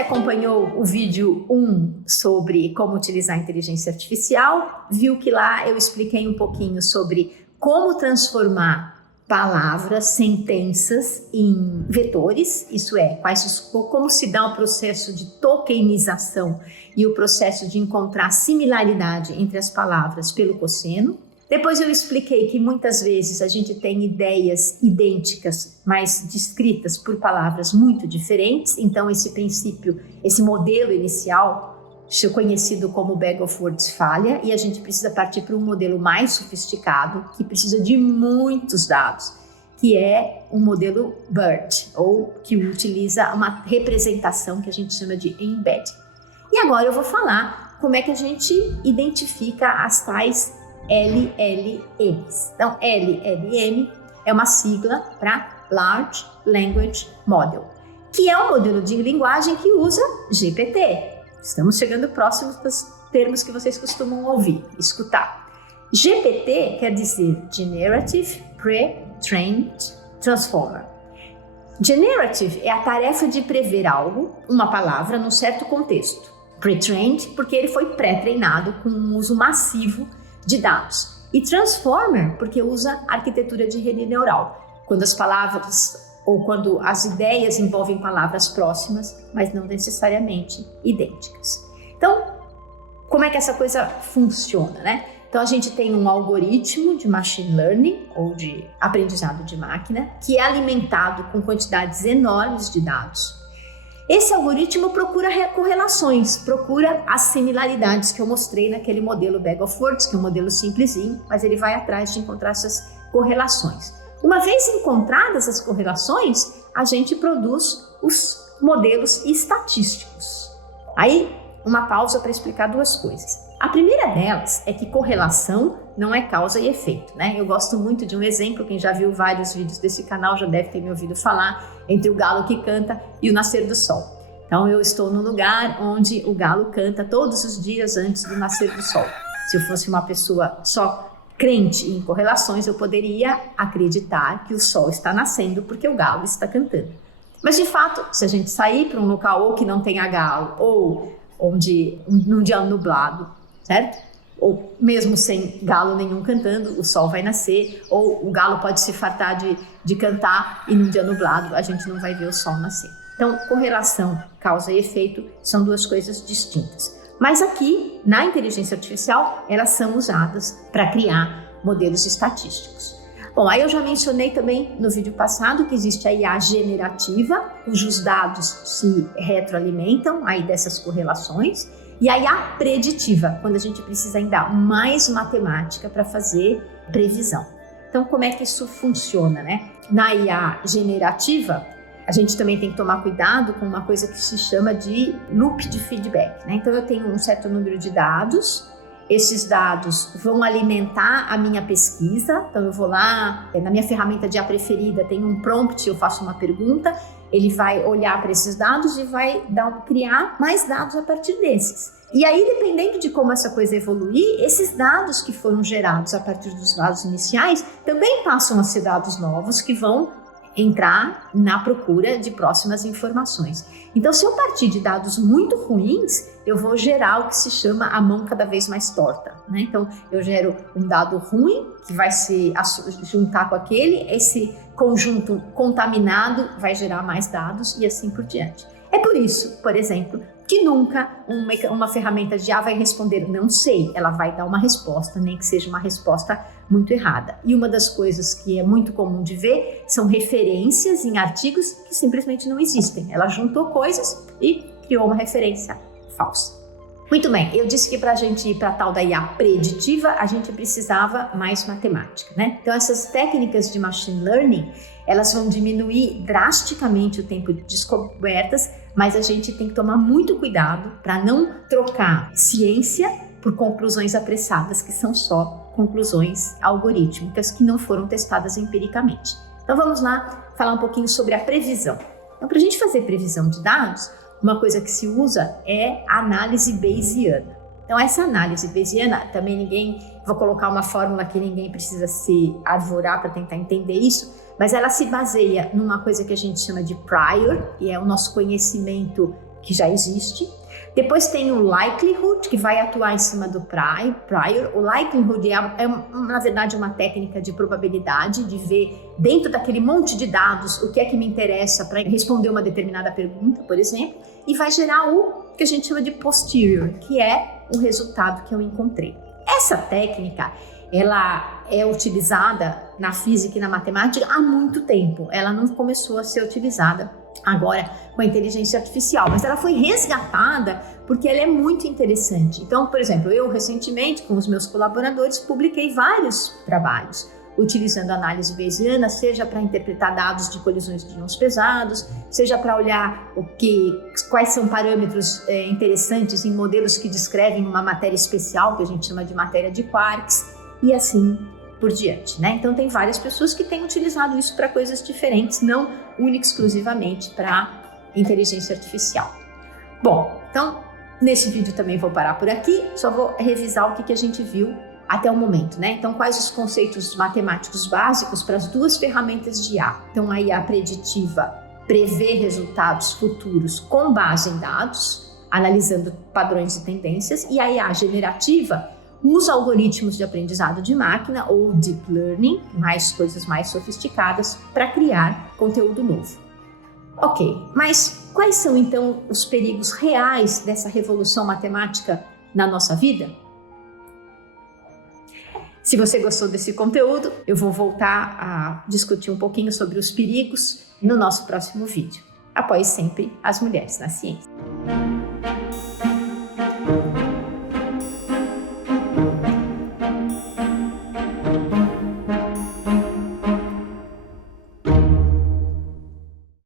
acompanhou o vídeo 1 sobre como utilizar a inteligência artificial, viu que lá eu expliquei um pouquinho sobre como transformar palavras, sentenças em vetores, isso é, como se dá o processo de tokenização e o processo de encontrar similaridade entre as palavras pelo cosseno. Depois eu expliquei que muitas vezes a gente tem ideias idênticas, mas descritas por palavras muito diferentes, então esse princípio, esse modelo inicial, conhecido como Bag of Words, falha, e a gente precisa partir para um modelo mais sofisticado, que precisa de muitos dados, que é um modelo BERT, ou que utiliza uma representação que a gente chama de embedding. E agora eu vou falar como é que a gente identifica as tais LLMs. Então, LLM é uma sigla para Large Language Model, que é um modelo de linguagem que usa GPT. Estamos chegando próximos dos termos que vocês costumam ouvir, escutar. GPT quer dizer Generative Pre-trained Transformer. Generative é a tarefa de prever algo, uma palavra, num certo contexto. Pre-trained, porque ele foi pré-treinado com um uso massivo de dados. E Transformer, porque usa arquitetura de rede neural, quando as palavras ou quando as ideias envolvem palavras próximas, mas não necessariamente idênticas. Então, como é que essa coisa funciona, né? Então, a gente tem um algoritmo de machine learning, ou de aprendizado de máquina, que é alimentado com quantidades enormes de dados. Esse algoritmo procura correlações, procura as similaridades que eu mostrei naquele modelo Bag of Words, que é um modelo simplesinho, mas ele vai atrás de encontrar essas correlações. Uma vez encontradas as correlações, a gente produz os modelos estatísticos. Aí, uma pausa para explicar duas coisas. A primeira delas é que correlação não é causa e efeito, né? Eu gosto muito de um exemplo, quem já viu vários vídeos desse canal já deve ter me ouvido falar, entre o galo que canta e o nascer do sol. Então, eu estou num lugar onde o galo canta todos os dias antes do nascer do sol. Se eu fosse uma pessoa só crente em correlações, eu poderia acreditar que o sol está nascendo porque o galo está cantando. Mas, de fato, se a gente sair para um local ou que não tenha galo, ou num dia nublado, certo? Ou mesmo sem galo nenhum cantando, o sol vai nascer, ou o galo pode se fartar de cantar e num dia nublado a gente não vai ver o sol nascer. Então, correlação, causa e efeito são duas coisas distintas. Mas aqui, na inteligência artificial, elas são usadas para criar modelos estatísticos. Bom, aí eu já mencionei também no vídeo passado que existe a IA generativa, cujos dados se retroalimentam aí dessas correlações, e a IA preditiva, quando a gente precisa ainda mais matemática para fazer previsão. Então, como é que isso funciona, né? Na IA generativa, a gente também tem que tomar cuidado com uma coisa que se chama de loop de feedback, né? Então, eu tenho um certo número de dados, esses dados vão alimentar a minha pesquisa, então eu vou lá, na minha ferramenta de IA preferida, tem um prompt, eu faço uma pergunta, ele vai olhar para esses dados e vai criar mais dados a partir desses. E aí, dependendo de como essa coisa evoluir, esses dados que foram gerados a partir dos dados iniciais também passam a ser dados novos que vão entrar na procura de próximas informações. Então, se eu partir de dados muito ruins, eu vou gerar o que se chama a mão cada vez mais torta, né? Então, eu gero um dado ruim que vai se juntar com aquele, esse conjunto contaminado vai gerar mais dados e assim por diante. É por isso, por exemplo, que nunca uma ferramenta de IA vai responder não sei, ela vai dar uma resposta, nem que seja uma resposta muito errada. E uma das coisas que é muito comum de ver são referências em artigos que simplesmente não existem. Ela juntou coisas e criou uma referência falsa. Muito bem, eu disse que para a gente ir para a tal da IA preditiva, a gente precisava mais matemática, né? Então, essas técnicas de machine learning, elas vão diminuir drasticamente o tempo de descobertas, mas a gente tem que tomar muito cuidado para não trocar ciência por conclusões apressadas, que são só conclusões algorítmicas que não foram testadas empiricamente. Então, vamos lá falar um pouquinho sobre a previsão. Então, para a gente fazer previsão de dados, uma coisa que se usa é a análise bayesiana. Então, essa análise bayesiana, também vou colocar uma fórmula que ninguém precisa se arvorar para tentar entender isso, mas ela se baseia numa coisa que a gente chama de prior, e é o nosso conhecimento que já existe. Depois tem o likelihood, que vai atuar em cima do prior. O likelihood na verdade, uma técnica de probabilidade, de ver dentro daquele monte de dados o que é que me interessa para responder uma determinada pergunta, por exemplo, e vai gerar o que a gente chama de posterior, que é o resultado que eu encontrei. Essa técnica, ela é utilizada na física e na matemática há muito tempo. Ela não começou a ser utilizada agora com a inteligência artificial, mas ela foi resgatada porque ela é muito interessante. Então, por exemplo, eu recentemente, com os meus colaboradores, publiquei vários trabalhos utilizando a análise bayesiana, seja para interpretar dados de colisões de íons pesados, seja para olhar quais são parâmetros interessantes em modelos que descrevem uma matéria especial, que a gente chama de matéria de quarks, e assim por diante, né? Então tem várias pessoas que têm utilizado isso para coisas diferentes, não única e exclusivamente para inteligência artificial. Bom, então nesse vídeo também vou parar por aqui, só vou revisar o que a gente viu até o momento, né? Então, quais os conceitos matemáticos básicos para as duas ferramentas de IA? Então, a IA preditiva prevê resultados futuros com base em dados, analisando padrões e tendências, e a IA generativa usa algoritmos de aprendizado de máquina ou deep learning, coisas mais sofisticadas, para criar conteúdo novo. Ok, mas quais são então os perigos reais dessa revolução matemática na nossa vida? Se você gostou desse conteúdo, eu vou voltar a discutir um pouquinho sobre os perigos no nosso próximo vídeo. Apoie sempre as mulheres na ciência.